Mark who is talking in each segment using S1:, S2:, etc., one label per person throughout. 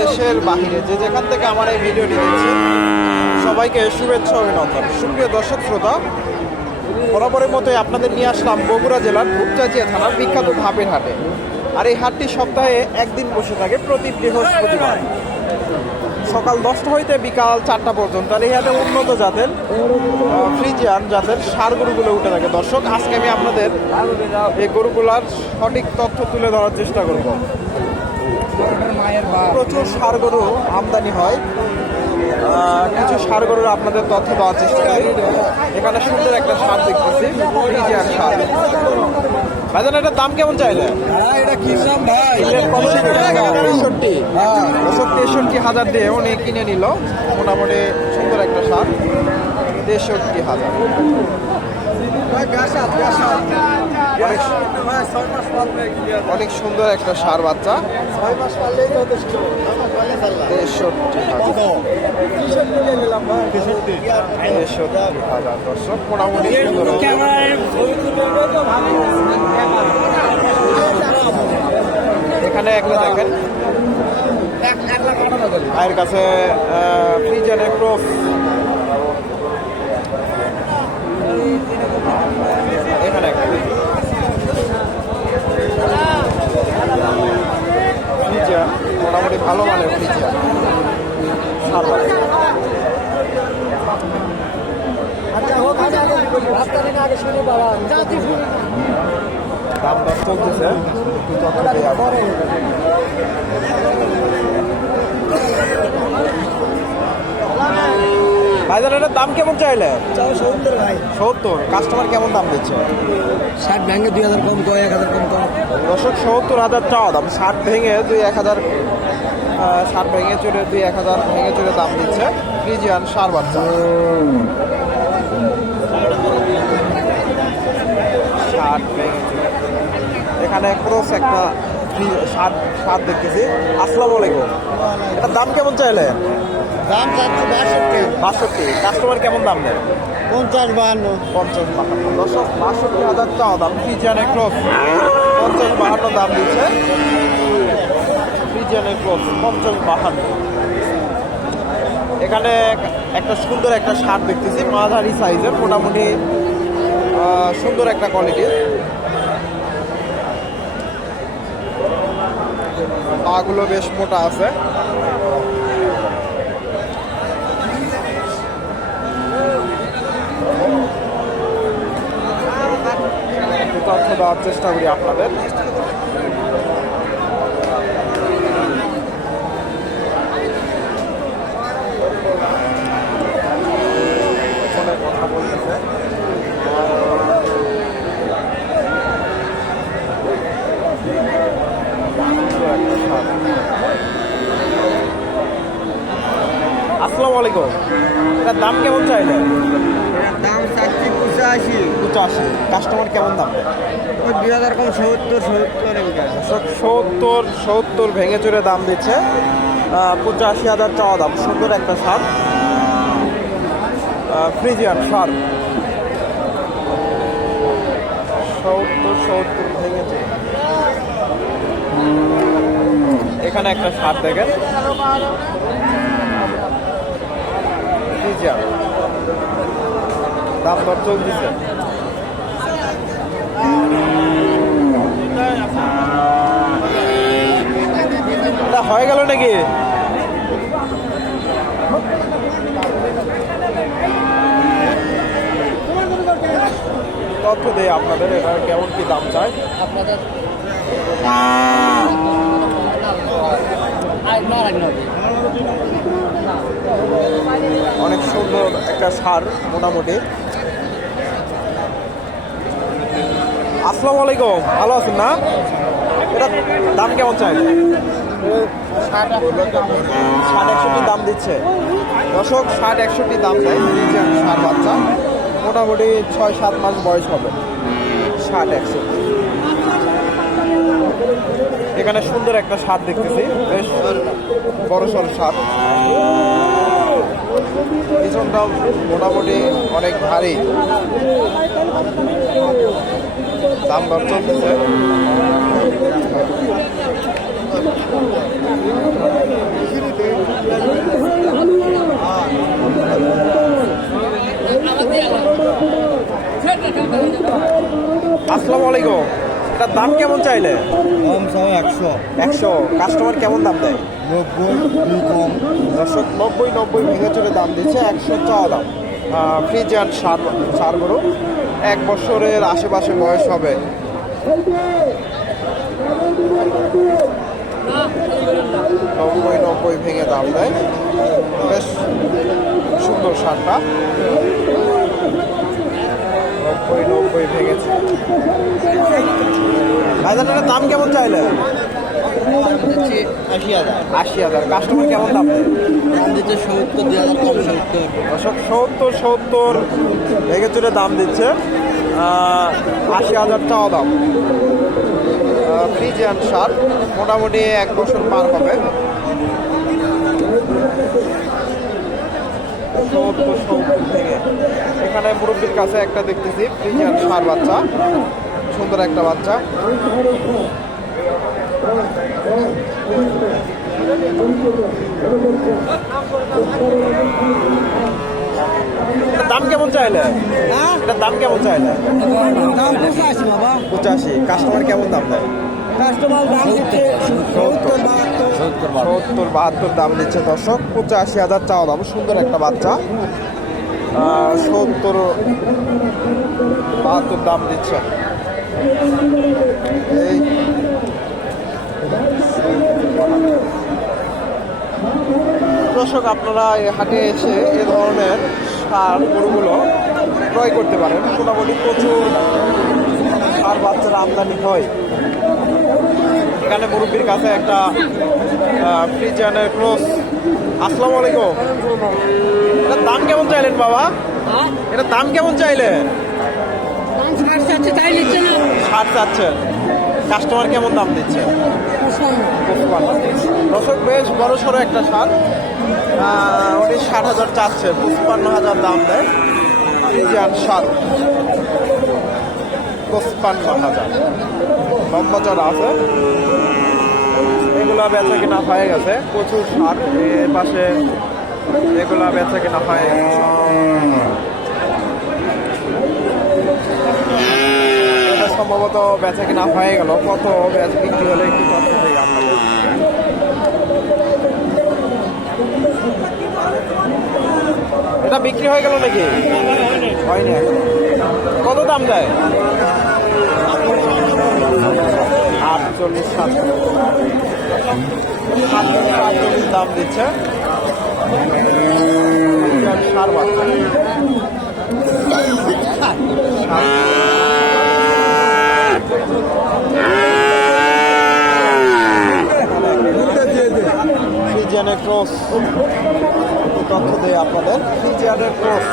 S1: দেশের বাহিরে যে যেখান থেকে আমার এই ভিডিওটি দেখছেন, সবাইকে শুভেচ্ছা অভিনন্দন। সুপ্রিয় দর্শক, শ্রোতা, বরাবরের মতোই আপনাদের নিয়ে আসলাম বগুড়া জেলার ভুকচাচিয়া থানার বিখ্যাত ধাপের হাটে। আর এই হাটটি সপ্তাহে একদিন বসে থাকে প্রতি বৃহস্পতিবার। সকাল দশটা হইতে বিকাল চারটা পর্যন্ত। আর এই হাটে উন্নত জাতের ফ্রিজিয়ান জাতের সার গরুগুলো উঠে থাকে। দর্শক, আজকে আমি আপনাদের এই গরুগুলার সঠিক তথ্য তুলে ধরার চেষ্টা করব। প্রচুর সার গরু আমদানি হয়। কিছু সার গরুর আপনাদের তথ্য দেওয়ার চেষ্টা করি। এখানে সুন্দর একটা সার দেখতেছি ফ্রিজিয়ান সার। ভাইজান এটার দাম কেমন চাইলে?
S2: হ্যাঁ
S1: তেষট্টি
S2: হ্যাঁ।
S1: তেষট্টি হাজার দিয়ে উনি কিনে নিল। মোটামুটি সুন্দর একটা সার। তেষট্টি হাজার। অনেক অনেক সুন্দর একটা সার বাচ্চা। তেষট্টি হাজার। দর্শক মোটামুটি এখানে একটা দেখেন। ভাইয়ের কাছে মোটামুটি ভালো মানের। দাম দর চলতেছে। ভাইজান এটার দাম কেমন চাইলে?
S2: ভাই।
S1: সত্তর। কাস্টমার কেমন দাম দিচ্ছে?
S2: ষাট ভেঙে দুই হাজার কম কয় এক হাজার কম কম
S1: দর্শক সত্তর হাজার চাওয়া দাম। ষাট ভেঙে দুই এক হাজার ষাট ভেঙে চলে দুই এক হাজার ভেঙে চলে দাম দিচ্ছে ফ্রিজিয়ান সার বাচ্চা। ষাট ভেঙে এখানে ক্রস একটা ষাট ষাট দেখতেছি। আসসালামু আলাইকুম। এটার দাম কেমন চাইলে?
S2: দাম চাচ্ছি বাষট্টি।
S1: বাষট্টি। কাস্টমার কেমন দাম দেয়
S2: পঞ্চাশ বাহান্ন।
S1: পঞ্চাশ বাহান্ন। দর্শক বাষট্টি হাজার চাওয়া দাম। ফ্রিজিয়ানের ক্রস পঞ্চাশ বাহান্ন দাম দিচ্ছে। ফ্রিজিয়ানের ক্রস পঞ্চাশ বাহান্ন। এখানে একটা সুন্দর একটা শার্ট দেখতেছি। মাঝারি সাইজের মোটামুটি সুন্দর একটা কোয়ালিটি পাগুলো বেশ মোটা আছে। চেষ্টা করি আপনাদের। আসসালামু আলাইকুম। এটার দাম কেমন চাইলে
S2: দাম চাচ্ছি পঁচাশি।
S1: পঁচাশি। কাস্টমার কেমন দাম?
S2: ওই দুই হাজার কম সত্তর সত্তর
S1: সত্তর সত্তর ভেঙে চড়ে দাম দিচ্ছে। পঁচাশি হাজার চাওয়া দাম। সুন্দর একটা সার। ফ্রিজিয়ান সার। সত্তর সত্তর ভেঙে চড়ে এখানে একটা সার দেখেন। দাম দর চলতেছে। এটা হয়ে গেল নাকি? তথ্য দেয় আপনাদের এটা কেমন কি দাম চায়।
S2: আপনাদের
S1: অনেক সুন্দর একটা সার মোটামুটি। আসসালামু আলাইকুম। ভালো আছেন না? এটা দাম কেমন চাই? ষাট একষট্টি দাম দিচ্ছে। দশক ষাট একষট্টি দাম দেয়। ষাট বাচ্চা। মোটামুটি ছয় সাত মাস বয়স হবে। ষাট একষট্টি। এখানে সুন্দর একটা সার দেখতেছি। বেশ বড় সড় সার পিছনটাও মোটামুটি অনেক ভারী। দাম দর চলতেছে। আসসালামু আলাইকুম। এটার দাম কেমন চাইলে?
S2: কম সব একশো।
S1: একশো। কাস্টমার কেমন দাম দেয়?
S2: নব্বই কম।
S1: দর্শক নব্বই নব্বই ভেঙে চলে দাম দিচ্ছে একশো চাওয়া দাম। ফ্রিজ অ্যান্ড সার সার গরু এক বছরের আশেপাশে বয়স হবে। নব্বই নব্বই ভেঙে দাম দেয়। বেশ সুন্দর সারটা। নব্বই নব্বই ভেঙেছে। দাম কেমন চাইলে?
S2: আশি হাজার।
S1: আশি হাজার। কাস্টমার কেমন দাম
S2: দিতে সত্তর দুই হাজার কম সত্তর।
S1: দশক সত্তর সত্তর ভেঙে চুরে দাম দিচ্ছে। আশি হাজার চাওয়া দাম। ফ্রিজ অ্যান্ড সার মোটামুটি এক বছর পার হবে। সত্তর সত্তর। এখানে মুরব্বীর কাছে একটা দেখতেছি ফ্রিজ সার বাচ্চা সুন্দর একটা বাচ্চা। দাম কেমন চাইলে? এটার দাম কেমন চাইলে?
S2: দাম পঁচাশি
S1: কাস্টমার কেমন দাম দেয়?
S2: কাস্টমার দাম দিচ্ছে সত্তর বাহাত্তর
S1: দাম দিচ্ছে দর্শক। পঁচাশি হাজার চাওয়া দাম। সুন্দর একটা বাচ্চা। সত্তর বাহাত্তর দাম দিচ্ছে। এই। দর্শক, আপনারা এই হাটে এসে এ ধরনের সার, গরুগুলো ক্রয় করতে পারেন। মোটামুটি প্রচুর সার বাচ্চার আমদানি হয়। এখানে মুরব্বীর কাছে একটা ফ্রিজানের ক্রস আসসালামু আলাইকুম। এটার দাম কেমন চাইলেন বাবা? এটার দাম কেমন চাইলেন ষাট চাচ্ছেন কাস্টমার কেমন দাম দিচ্ছে? দশক বেশ বড় সড়ো একটা সার উনি ষাট হাজার চাচ্ছে পঁচপান্ন হাজার দাম দেয়। ফ্রিজিয়ান সার পঁচপান্ন হাজার। লম্বা চড়া আছে। এগুলা বেচা কেনা হয়ে গেছে। প্রচুর সার এর পাশে এগুলা বেচা কেনা হয়ে গেছে। সম্ভবত বেচা কেনা হয়ে গেল। কত বেচ বিক্রি হলে একটু এটা বিক্রি হয়ে গেল নাকি? হয়নি কত দাম দেয় আটচল্লিশ আটচল্লিশ দাম দিচ্ছে সার বাচ্চা ফ্রিজিয়ানের ক্রস তথ্য দেয় আপনাদের ফ্রিজিয়ানের ক্রস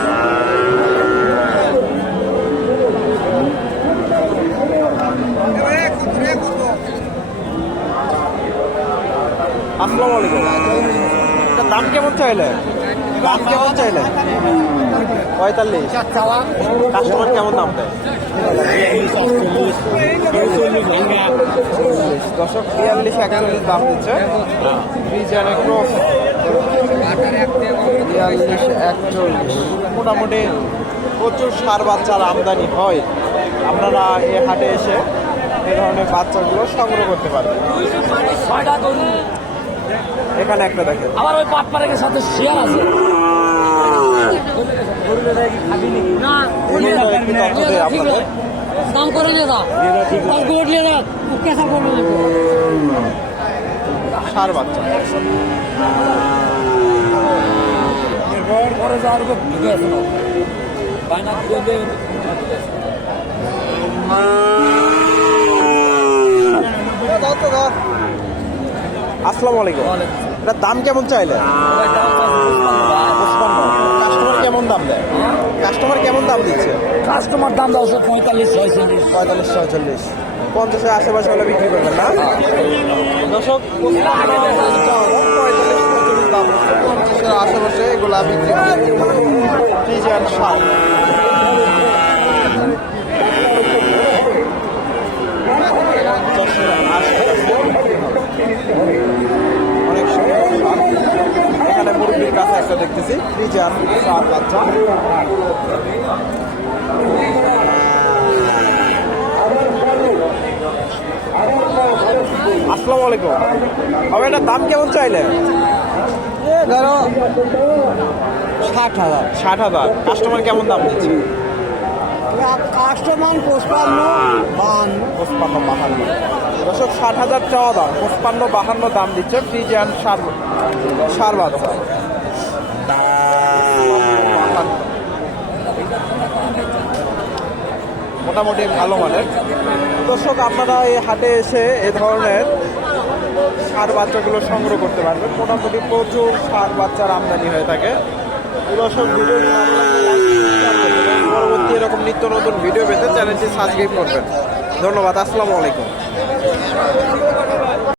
S1: আসসালামু আলাইকুম। এটার দাম কেমন চাইলে? দাম কেমন চাইলে? পঁয়তাল্লিশ। কাস্টমার কেমন দাম দেয়? দশক বিয়াল্লিশ, একচল্লিশ দাম দিচ্ছে। ক্রস বিয়াল্লিশ, একচল্লিশ। মোটামুটি প্রচুর সার বাচ্চার আমদানি হয়। আপনারা এ হাটে এসে এ ধরনের বাচ্চাগুলো সংগ্রহ করতে পারবেন। এখানে একটা দেখেন।
S3: আবার ওই পাট পাড়ের সাথে শেয়ার আছে।
S1: আপনাদের।
S3: দাম করে নিয়ে নিয়ে কেসা করবে
S1: সার বাচ্চা।
S3: পরে যাওয়ার উপর ঢুকে আসলো বায়না করে
S1: আসসালামু আলাইকুম। এটার দাম কেমন চাইলে? কাস্টমার কেমন দাম দেয়? কাস্টমার কেমন দাম দিচ্ছে?
S3: কাস্টমার দাম দাও পঁয়তাল্লিশ ছয়চল্লিশ।
S1: পঁয়তাল্লিশ ছয়চল্লিশ। পঞ্চাশের আশেপাশে হলে বিক্রি করবেন না? দর্শক পঁয়তাল্লিশ আশেপাশে এগুলা বিক্রি সার পঞ্চাশের আশেপাশে একটা দেখতেছি। ফ্রিজার ষাঁড় বাচ্চা। আসসালামু আলাইকুম। হবে এটার দাম কেমন চাইলে
S2: ধরো ষাট হাজার।
S1: ষাট হাজার। কাস্টমার কেমন দাম দিচ্ছে
S2: কাস্টমার পঁচপান্ন বান
S1: পঁচপান্ন বাহান্ন। দশক ষাট হাজার চাওয়া দাম। পঁচপান্ন বাহান্ন দাম দিচ্ছে ফ্রিজ অ্যান্ড সার সার বাচ্চা। মোটামুটি ভালো মানের। দর্শক, আপনারা এই হাটে এসে এ ধরনের সার বাচ্চাগুলো সংগ্রহ করতে পারবেন। মোটামুটি প্রচুর সার বাচ্চার আমদানি হয়ে থাকে। দর্শক পরবর্তী এরকম নিত্য নতুন ভিডিও পেতে চ্যানেলটি সাবস্ক্রাইব করবেন। ধন্যবাদ, আসসালামু আলাইকুম।